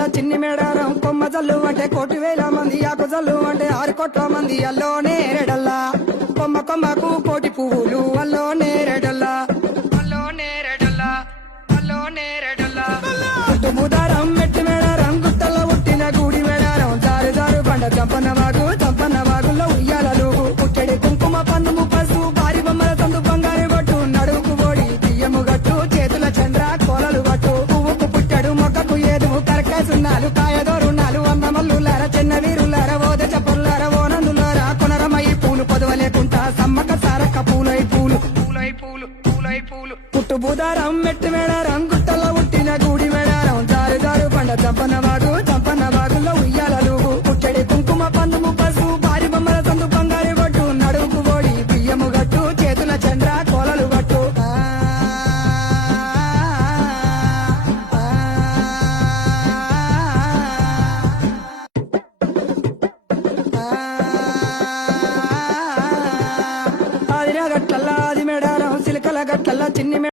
గట్టల చిన్ని మేడారం కొమ్మ జల్లు అంటే 1,000,000 మంది ఆకు జల్లు అంటే 6 కోట్ల మంది అల్లోనే రెడల్లా కొమ్మ కొమ్మకు కోటి పువ్వులు అల్లోనే రెడల్లా బుధారం మెట్టి మేడారం గుట్టల్లో పుట్టిన గూడి మేడారం జారు జారు బండ చంపన్న వాగుల్లో ఉయ్యాలలు పుట్టడి కుంకుమ పందుము పసుపు భారీ బొమ్మల సందు బంగారు బట్టు నడువుకు ఓడి బియ్యము గట్టు చేతుల చంద్ర కోలలు గట్టు పువ్వుకు పుట్టడు మొక్కకు ఏదు కరకాయ సున్నాలు కాయదోరున్నాలు అన్నమల్లులార చిన్న వీరులార ఓద చపర్లార ఓనందులార కొనరమయ్యి పూలు పొదవలేకుంటా సమ్మక సారక్క పూలై పూలు పుట్టు బుధారం మెట్టి మేడారం గుట్టల్లో పుట్టిన గూడి మేడారం జారు జారు పండ చంపన్న వాగుల్లో ఉయ్యాలలు పుట్టడి కుంకుమ పందుము పసుపు భారీ బొమ్మల సందు బంగారు గట్టు నడువుకు ఓడి బియ్యము గట్టు చేతుల చంద్ర కోలలు గట్టు ఆదిన గట్లల్లా ఆది మేడారం సిలకల గట్లల్లా చిన్ని